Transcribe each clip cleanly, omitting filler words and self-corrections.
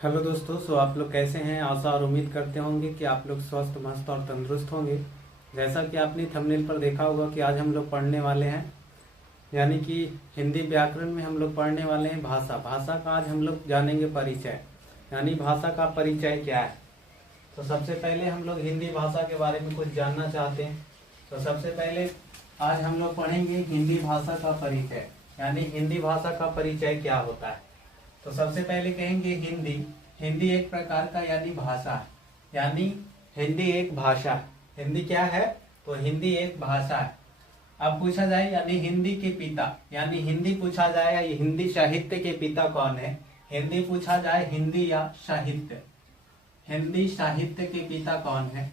Hello दोस्तों, आप लोग कैसे हैं। आशा और उम्मीद करते होंगे कि आप लोग स्वस्थ मस्त और तंदुरुस्त होंगे। जैसा कि आपने थंबनेल पर देखा होगा कि आज हम लोग पढ़ने वाले हैं, यानी कि हिंदी व्याकरण में हम लोग पढ़ने वाले हैं भाषा। भाषा का आज हम लोग जानेंगे परिचय, यानी भाषा का परिचय क्या है। तो सबसे पहले हम लोग हिंदी भाषा के बारे में कुछ जानना चाहते हैं। तो सबसे पहले आज हम लोग पढ़ेंगे हिंदी भाषा का परिचय, यानी हिंदी भाषा का परिचय क्या होता है। तो सबसे पहले कहेंगे हिंदी। हिंदी एक प्रकार का यानी भाषा है, यानी हिंदी एक भाषा है। हिंदी क्या है? तो हिंदी एक भाषा है। अब पूछा जाए यानी हिंदी के पिता, यानी हिंदी पूछा जाए या हिंदी साहित्य के पिता कौन है। हिंदी पूछा जाए हिंदी या साहित्य, हिंदी साहित्य के पिता कौन है।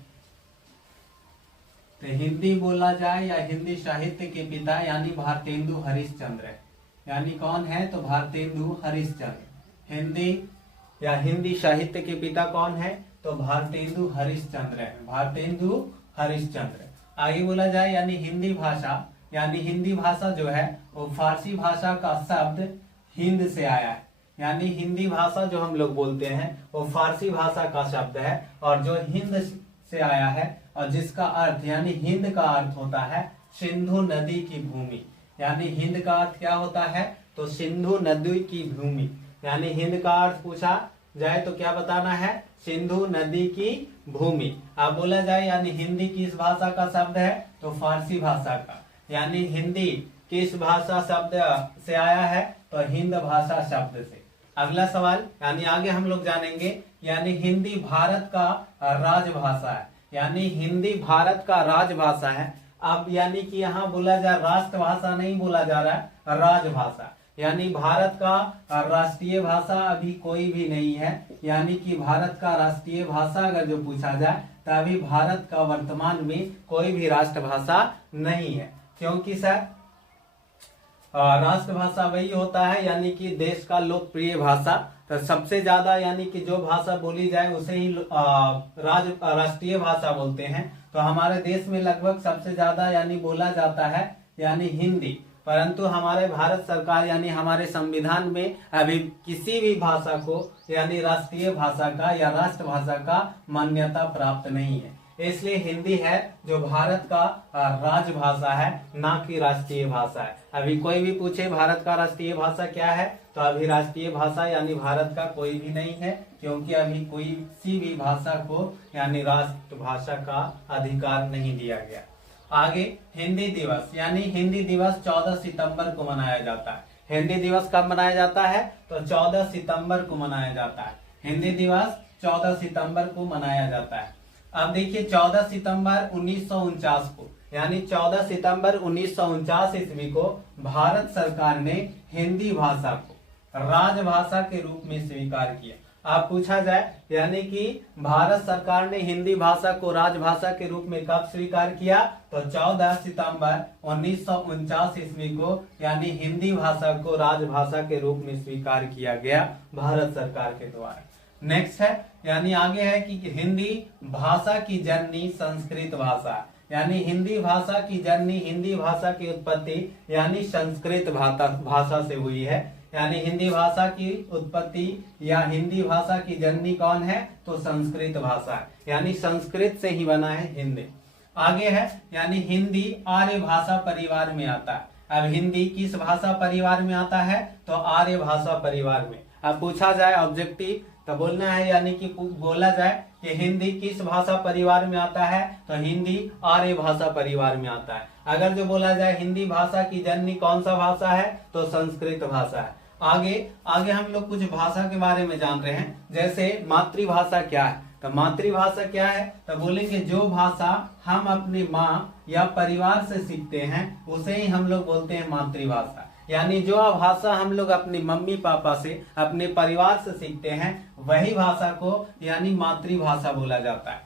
तो हिंदी बोला जाए या हिंदी साहित्य के पिता यानी भारतेंदु हरिश्चंद्र है। यानी कौन है? तो भारतेंदु हरिश्चंद्र। हिंदी या हिंदी साहित्य के पिता कौन है? तो भारतेंदु हरिश्चंद्र है, भारतेंदु हरिश्चंद्र। आगे बोला जाए यानी हिंदी भाषा, यानी हिंदी भाषा जो है वो फारसी भाषा का शब्द हिंद से आया है। यानी हिंदी भाषा जो हम लोग बोलते हैं वो फारसी भाषा का शब्द है और जो हिंद से आया है, और जिसका अर्थ यानी हिंद का अर्थ होता है सिंधु नदी की भूमि। यानी हिंद का अर्थ क्या होता है? तो सिंधु नदी की भूमि। यानी हिंद का अर्थ पूछा जाए तो क्या बताना है? सिंधु नदी की भूमि। अब बोला जाए यानी हिंदी किस भाषा का शब्द है? तो फारसी भाषा का। यानी हिंदी किस भाषा शब्द से आया है? तो हिंद भाषा शब्द से। अगला सवाल, यानी आगे हम लोग जानेंगे यानी हिंदी भारत का राजभाषा है। यानी हिंदी भारत का राजभाषा है। अब यानी कि यहाँ बोला जा राष्ट्रभाषा नहीं बोला जा रहा है, राजभाषा। यानी भारत का राष्ट्रीय भाषा अभी कोई भी नहीं है। यानी कि भारत का राष्ट्रीय भाषा अगर जो पूछा जाए तो अभी भारत का वर्तमान में कोई भी राष्ट्रभाषा नहीं है, क्योंकि सर राष्ट्रभाषा वही होता है यानी कि देश का लोकप्रिय भाषा। तो सबसे ज्यादा यानी कि जो भाषा बोली जाए उसे ही राष्ट्रीय भाषा बोलते हैं। तो हमारे देश में लगभग सबसे ज्यादा यानी बोला जाता है यानी हिंदी। परंतु हमारे भारत सरकार यानी हमारे संविधान में अभी किसी भी भाषा को यानी राष्ट्रीय भाषा का या राष्ट्रभाषा का मान्यता प्राप्त नहीं है। इसलिए हिंदी है जो भारत का राजभाषा है, ना कि राष्ट्रीय भाषा है। अभी कोई भी पूछे भारत का राष्ट्रीय भाषा क्या है, तो अभी राष्ट्रीय भाषा यानी भारत का कोई भी नहीं है, क्योंकि अभी कोई सी भी भाषा को यानी राष्ट्रभाषा का अधिकार नहीं दिया गया। आगे हिंदी दिवस, यानी हिंदी दिवस 14 सितंबर को मनाया जाता है। हिंदी दिवस कब मनाया जाता है? तो 14 सितंबर को मनाया जाता है। हिंदी दिवस 14 सितंबर को मनाया जाता है। अब देखिए 14 सितंबर 1949 को, यानी 14 सितंबर 1949 ईस्वी को भारत सरकार ने हिंदी भाषा को राजभाषा के रूप में स्वीकार किया। आप पूछा जाए यानी कि भारत सरकार ने हिंदी भाषा को राजभाषा के रूप में कब स्वीकार किया? तो 14 सितंबर 1949 ईस्वी को, यानी हिंदी भाषा को राजभाषा के रूप में स्वीकार किया गया भारत सरकार के द्वारा। नेक्स्ट है यानी आगे है कि हिंदी भाषा की जननी संस्कृत भाषा, यानी हिंदी भाषा की जननी, हिंदी भाषा की उत्पत्ति यानी संस्कृत भाषा से हुई है। यानी हिंदी भाषा की उत्पत्ति या हिंदी भाषा की जननी कौन है? तो संस्कृत भाषा है, यानी संस्कृत से ही बना है हिंदी। आगे है यानी हिंदी आर्य भाषा परिवार में आता है। अब हिंदी किस भाषा परिवार में आता है? तो आर्य भाषा परिवार में। अब पूछा जाए ऑब्जेक्टिव तो बोलना है, यानी कि बोला जाए कि हिंदी किस भाषा परिवार में आता है? तो हिंदी आर्य भाषा परिवार में आता है। अगर जो बोला जाए हिंदी भाषा की जननी कौन सा भाषा है? तो संस्कृत भाषा है। आगे हम लोग कुछ भाषा के बारे में जान रहे हैं, जैसे मातृभाषा क्या है। तो मातृभाषा क्या है? तो बोलेंगे जो भाषा हम अपनी माँ या परिवार से सीखते हैं उसे ही हम लोग बोलते हैं मातृभाषा। यानी जो भाषा हम लोग अपनी मम्मी पापा से, अपने परिवार से सीखते हैं, वही भाषा को यानी मातृभाषा बोला जाता है।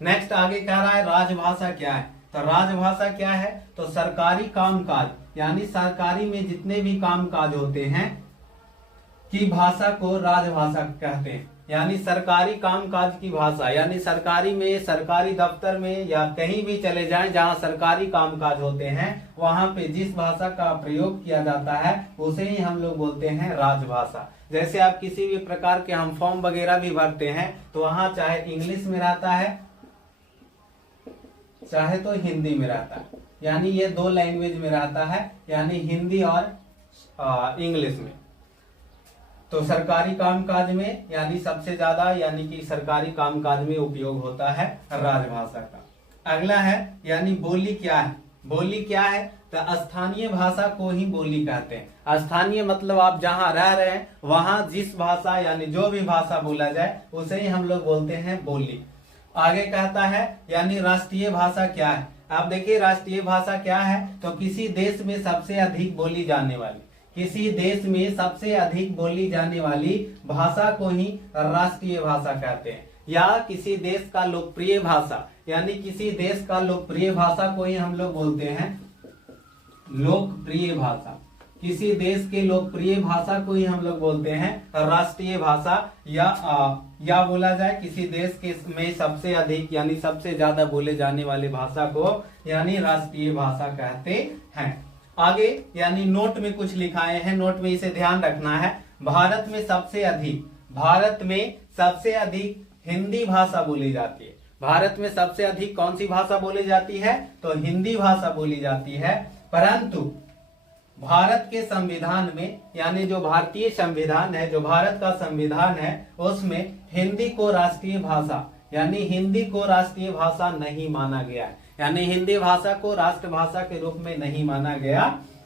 नेक्स्ट आगे कह रहा है राजभाषा क्या है? तो राजभाषा क्या है? तो सरकारी कामकाज, यानी सरकारी में जितने भी कामकाज होते हैं की भाषा को राजभाषा कहते हैं। यानी सरकारी कामकाज की भाषा, यानी सरकारी में, सरकारी दफ्तर में या कहीं भी चले जाएं जहां सरकारी कामकाज होते हैं, वहां पे जिस भाषा का प्रयोग किया जाता है उसे ही हम लोग बोलते हैं राजभाषा। जैसे आप किसी भी प्रकार के हम फॉर्म वगैरह भी भरते हैं तो वहां चाहे इंग्लिश में रहता है चाहे तो हिंदी में रहता है, यानी ये दो लैंग्वेज में रहता है, यानी हिंदी और इंग्लिश में। तो सरकारी कामकाज में यानी सबसे ज्यादा यानी कि सरकारी कामकाज में उपयोग होता है राजभाषा का। अगला है यानी बोली क्या है। बोली क्या है तो स्थानीय भाषा को ही बोली कहते हैं। स्थानीय मतलब आप जहां रह रहे हैं वहां जिस भाषा यानी जो भी भाषा बोला जाए उसे ही हम लोग बोलते हैं बोली। आगे कहता है यानी राष्ट्रीय भाषा क्या है। आप देखिए राष्ट्रीय भाषा क्या है तो किसी देश में सबसे अधिक बोली जाने वाली, किसी देश में सबसे अधिक बोली जाने वाली भाषा को ही राष्ट्रीय भाषा कहते हैं, या किसी देश का लोकप्रिय भाषा, यानी किसी देश का लोकप्रिय भाषा को ही हम लोग बोलते हैं लोकप्रिय भाषा। किसी देश के लोकप्रिय भाषा को ही हम लोग बोलते हैं राष्ट्रीय भाषा, या बोला जाए किसी देश के में सबसे अधिक यानी सबसे ज्यादा बोले जाने वाले भाषा को यानी राष्ट्रीय भाषा कहते हैं। आगे यानी नोट में कुछ लिखाए हैं, नोट में इसे ध्यान रखना है। भारत में सबसे अधिक हिंदी भाषा बोली जाती है। भारत में सबसे अधिक कौन सी भाषा बोली जाती है तो हिंदी भाषा बोली जाती है। परंतु भारत के संविधान में यानी जो भारतीय संविधान है, जो भारत का संविधान है, उसमें हिंदी को राष्ट्रीय भाषा यानी हिंदी को राष्ट्रीय भाषा नहीं माना गया है, यानी हिंदी भाषा को राष्ट्रभाषा के रूप में नहीं माना गया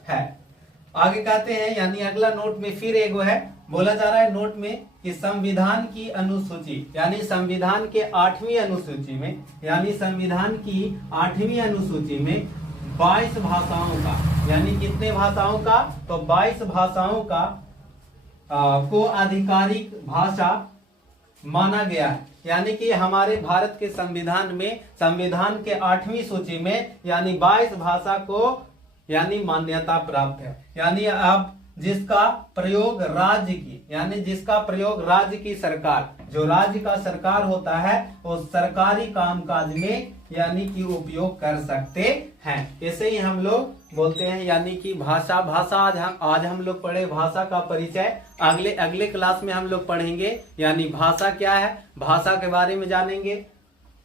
है। आगे कहते हैं यानी अगला नोट में फिर एगो है, बोला जा रहा है नोट में कि संविधान की अनुसूची यानी संविधान के 8वीं अनुसूची में, यानी संविधान की 8वीं अनुसूची में 22 भाषाओं का, यानी कितने भाषाओं का तो 22 भाषाओं का को आधिकारिक भाषा माना गया है। यानी कि हमारे भारत के संविधान में, संविधान के 8वीं सूची में यानी 22 भाषा को यानी मान्यता प्राप्त है। यानी अब जिसका प्रयोग राज्य की, यानी जिसका प्रयोग राज्य की सरकार, जो राज्य का सरकार होता है वो सरकारी कामकाज में यानी कि उपयोग कर सकते हैं। इसे ही हम लोग बोलते हैं यानी कि भाषा। आज हम लोग पढ़े भाषा का परिचय। अगले क्लास में हम लोग पढ़ेंगे यानी भाषा क्या है, भाषा के बारे में जानेंगे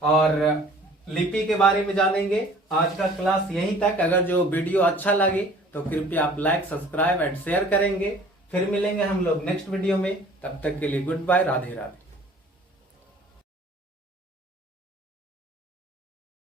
और लिपि के बारे में जानेंगे। आज का क्लास यहीं तक। अगर जो वीडियो अच्छा लगे तो कृपया आप लाइक, सब्सक्राइब एंड शेयर करेंगे। फिर मिलेंगे हम लोग नेक्स्ट वीडियो में, तब तक के लिए गुड बाय, राधे राधे।